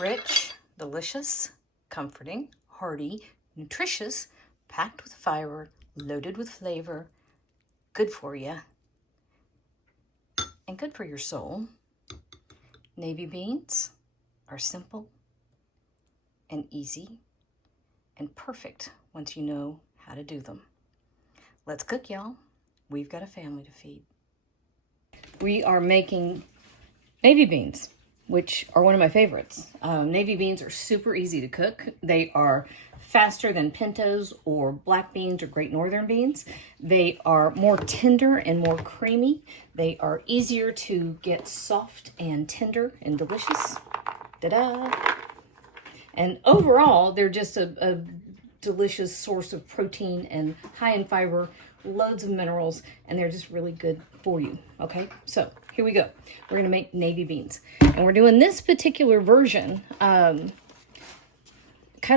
Rich, delicious, comforting, hearty, nutritious, packed with fiber, loaded with flavor, good for you, and good for your soul. Navy beans are simple and easy and perfect once you know how to do them. Let's cook, y'all. We've got a family to feed. We are making navy beans, which are one of my favorites. Navy beans are super easy to cook. They are faster than pintos or black beans or great northern beans. They are more tender and more creamy. They are easier to get soft and tender and delicious. Ta-da! And overall, they're just a delicious source of protein and high in fiber, loads of minerals, and they're just really good for you. Okay, so here we go. We're gonna make navy beans, and we're doing this particular version kind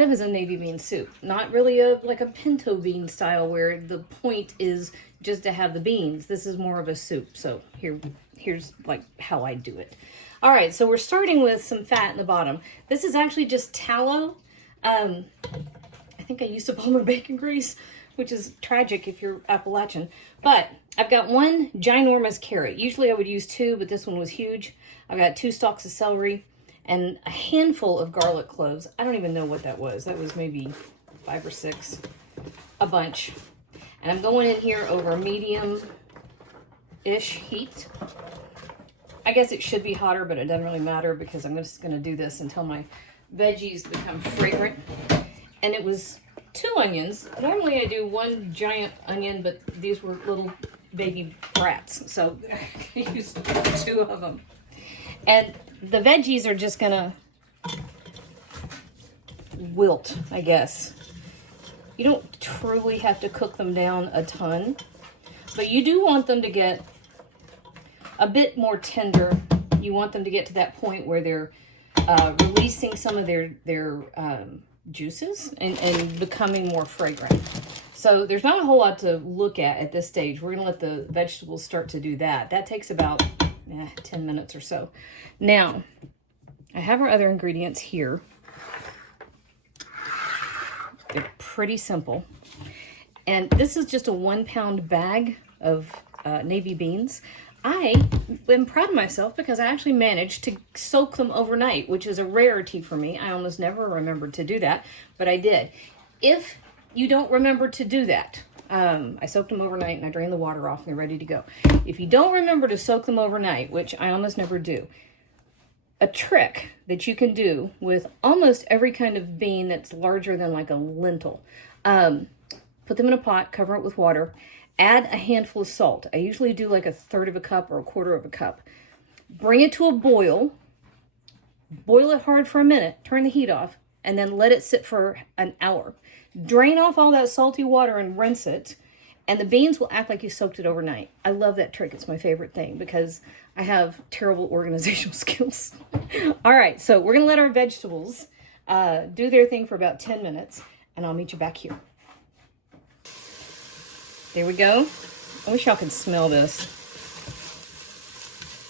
of as a navy bean soup, not really like a pinto bean style where the point is just to have the beans. This is more of a soup. So here's like how I do it. All right, so we're starting with some fat in the bottom. This is actually just tallow. I think I used up all my bacon grease, which is tragic if you're Appalachian. But I've got one ginormous carrot. Usually I would use two, but this one was huge. I've got 2 stalks of celery and a handful of garlic cloves. I don't even know what that was. That was maybe 5 or 6, a bunch. And I'm going in here over medium-ish heat. I guess it should be hotter, but it doesn't really matter because I'm just gonna do this until my veggies become fragrant. And it was 2 onions. Normally I do 1 giant onion, but these were little baby brats, so I used 2 of them. And the veggies are just gonna wilt, I guess. You don't truly have to cook them down a ton, but you do want them to get a bit more tender. You want them to get to that point where they're releasing some of their juices and becoming more fragrant. So there's not a whole lot to look at this stage. We're gonna let the vegetables start to do that. That takes about 10 minutes or so. Now, I have our other ingredients here. They're pretty simple. And this is just a 1-pound bag of navy beans. I am proud of myself because I actually managed to soak them overnight, which is a rarity for me. I almost never remembered to do that, but I did. If you don't remember to do that, I soaked them overnight and I drained the water off and they're ready to go. If you don't remember to soak them overnight, which I almost never do, a trick that you can do with almost every kind of bean that's larger than like a lentil, put them in a pot, cover it with water, add a handful of salt. I usually do like 1/3 of a cup or 1/4 of a cup. Bring it to a boil. Boil it hard for a minute. Turn the heat off. And then let it sit for an hour. Drain off all that salty water and rinse it. And the beans will act like you soaked it overnight. I love that trick. It's my favorite thing because I have terrible organizational skills. All right, so we're going to let our vegetables do their thing for about 10 minutes. And I'll meet you back here. There we go. I wish y'all could smell this.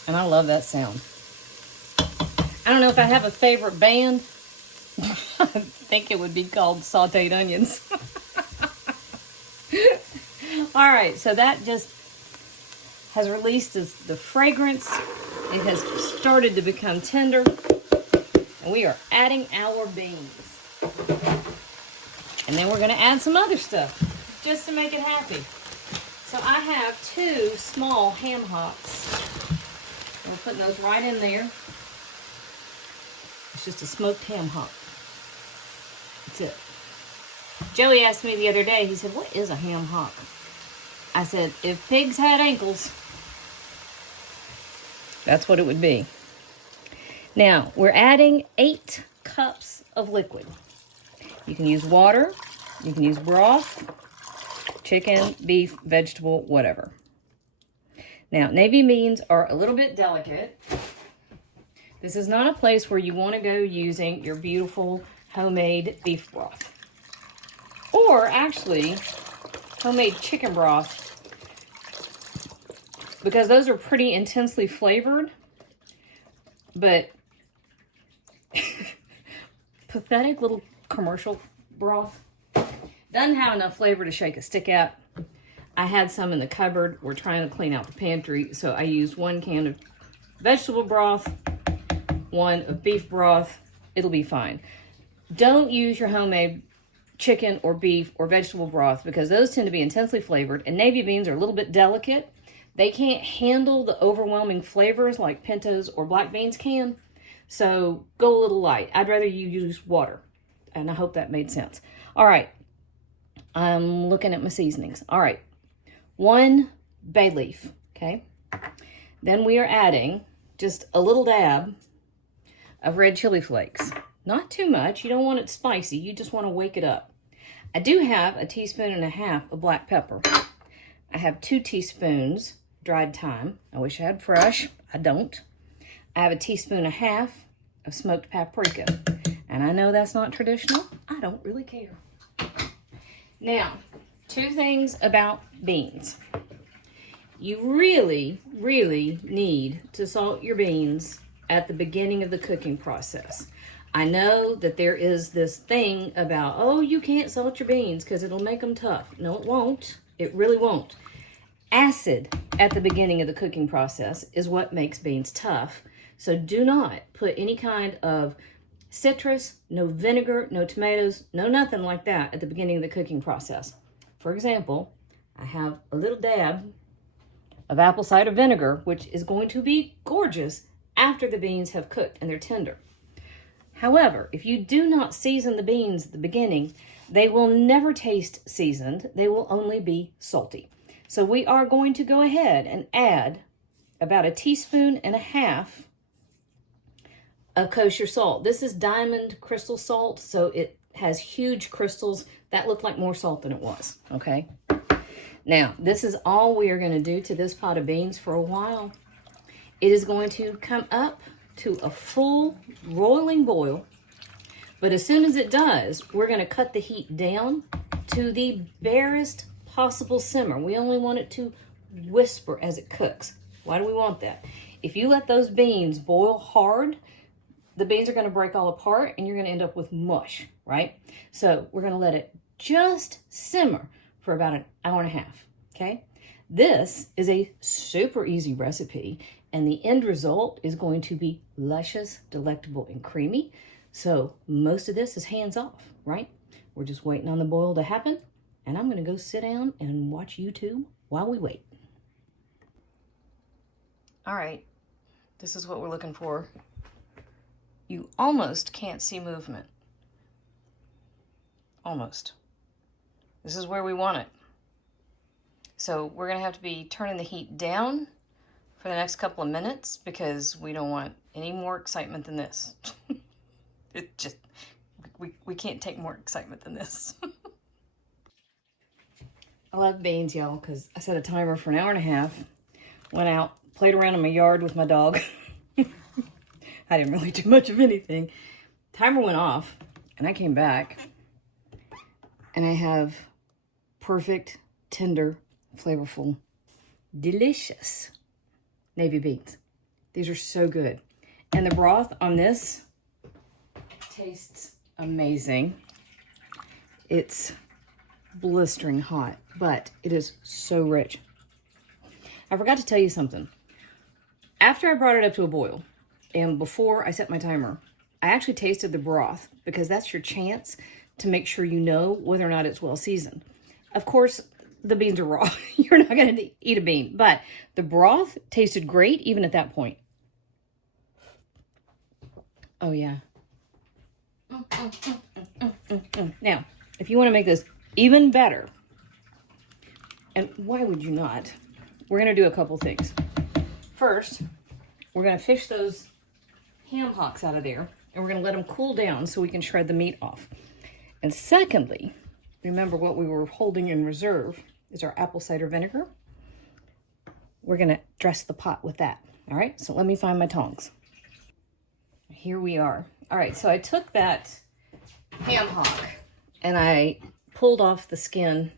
And I love that sound. I don't know if I have a favorite band. I think it would be called Sauteed Onions. All right, so that just has released the fragrance. It has started to become tender. And we are adding our beans. And then we're going to add some other stuff just to make it happy. So I have 2 small ham hocks. And we're putting those right in there. It's just a smoked ham hock. That's it. Joey asked me the other day, he said, what is a ham hock? I said, if pigs had ankles, that's what it would be. Now, we're adding 8 cups of liquid. You can use water, you can use broth, chicken, beef, vegetable, whatever. Now, navy beans are a little bit delicate. This is not a place where you want to go using your beautiful homemade beef broth. Or actually, homemade chicken broth. Because those are pretty intensely flavored. But pathetic little commercial broth doesn't have enough flavor to shake a stick at. I had some in the cupboard. We're trying to clean out the pantry, so I used 1 can of vegetable broth, 1 of beef broth. It'll be fine. Don't use your homemade chicken or beef or vegetable broth because those tend to be intensely flavored, and navy beans are a little bit delicate. They can't handle the overwhelming flavors like pintos or black beans can, so go a little light. I'd rather you use water, and I hope that made sense. All right, I'm looking at my seasonings. All right, 1 bay leaf, okay? Then we are adding just a little dab of red chili flakes. Not too much. You don't want it spicy. You just want to wake it up. I do have 1.5 teaspoons of black pepper. I have 2 teaspoons dried thyme. I wish I had fresh. I don't. I have 1.5 teaspoons of smoked paprika. And I know that's not traditional. I don't really care. Now, 2 things about beans. You really, really need to salt your beans at the beginning of the cooking process. I know that there is this thing about, oh, you can't salt your beans because it'll make them tough. No, it won't. It really won't. Acid at the beginning of the cooking process is what makes beans tough. So do not put any kind of citrus, no vinegar, no tomatoes, no nothing like that at the beginning of the cooking process. For example, I have a little dab of apple cider vinegar, which is going to be gorgeous after the beans have cooked and they're tender. However, if you do not season the beans at the beginning, they will never taste seasoned. They will only be salty. So we are going to go ahead and add about 1.5 teaspoons of kosher salt. This is diamond crystal salt, so it has huge crystals. That looked like more salt than it was, okay? Now, this is all we are going to do to this pot of beans for a while. It is going to come up to a full rolling boil, but as soon as it does, we're going to cut the heat down to the barest possible simmer. We only want it to whisper as it cooks. Why do we want that? If you let those beans boil hard, the beans are going to break all apart and you're going to end up with mush, right? So we're going to let it just simmer for about 1.5 hours, okay? This is a super easy recipe, and the end result is going to be luscious, delectable, and creamy. So most of this is hands off, right? We're just waiting on the boil to happen, and I'm going to go sit down and watch YouTube while we wait. All right, this is what we're looking for. You almost can't see movement. Almost. This is where we want it. So we're going to have to be turning the heat down for the next couple of minutes because we don't want any more excitement than this. It just, we can't take more excitement than this. I love beans, y'all, because I set a timer for 1.5 hours, went out, played around in my yard with my dog. I didn't really do much of anything. Timer went off, and I came back, and I have perfect, tender, flavorful, delicious navy beans. These are so good. And the broth on this tastes amazing. It's blistering hot, but it is so rich. I forgot to tell you something. After I brought it up to a boil, and before I set my timer, I actually tasted the broth because that's your chance to make sure you know whether or not it's well seasoned. Of course, the beans are raw. You're not going to eat a bean, but the broth tasted great even at that point. Oh, yeah. Now, if you want to make this even better, and why would you not? We're going to do a couple things. First, we're going to fish those ham hocks out of there, and we're going to let them cool down so we can shred the meat off. And secondly, remember what we were holding in reserve is our apple cider vinegar. We're going to dress the pot with that. All right, so let me find my tongs. Here we are. All right, so I took that ham hock and I pulled off the skin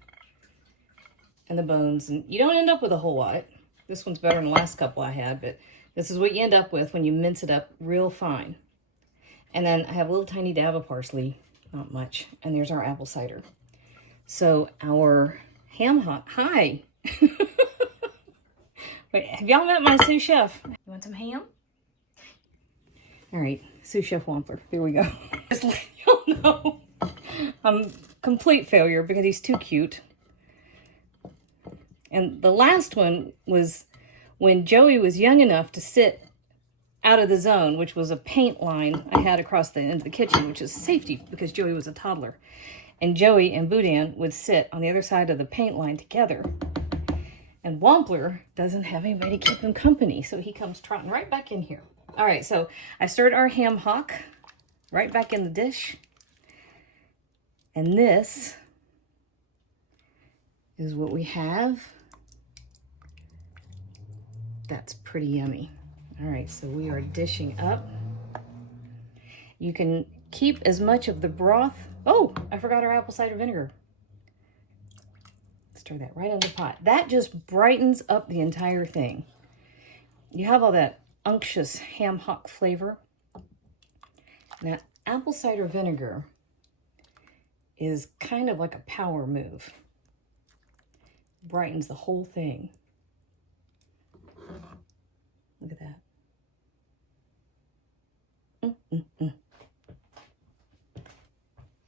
and the bones, and you don't end up with a whole lot. This one's better than the last couple I had, but this is what you end up with when you mince it up real fine. And then I have a little tiny dab of parsley, not much. And there's our apple cider. So our ham hock, hi. Wait, have y'all met my sous chef? You want some ham? All right, sous chef Wampler, here we go. Just let y'all know, I'm complete failure because he's too cute. And the last one was when Joey was young enough to sit out of the zone, which was a paint line I had across the end of the kitchen, which is safety because Joey was a toddler. And Joey and Boudin would sit on the other side of the paint line together. And Wampler doesn't have anybody to keep him company, so he comes trotting right back in here. All right, so I stirred our ham hock right back in the dish. And this is what we have. That's pretty yummy. All right, so we are dishing up. You can keep as much of the broth. Oh, I forgot our apple cider vinegar. Stir that right in the pot. That just brightens up the entire thing. You have all that unctuous ham hock flavor. Now, apple cider vinegar is kind of like a power move. Brightens the whole thing. Look at that.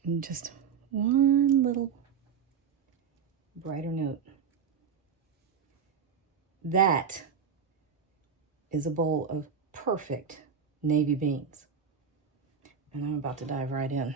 And just one little brighter note. That is a bowl of perfect navy beans. And I'm about to dive right in.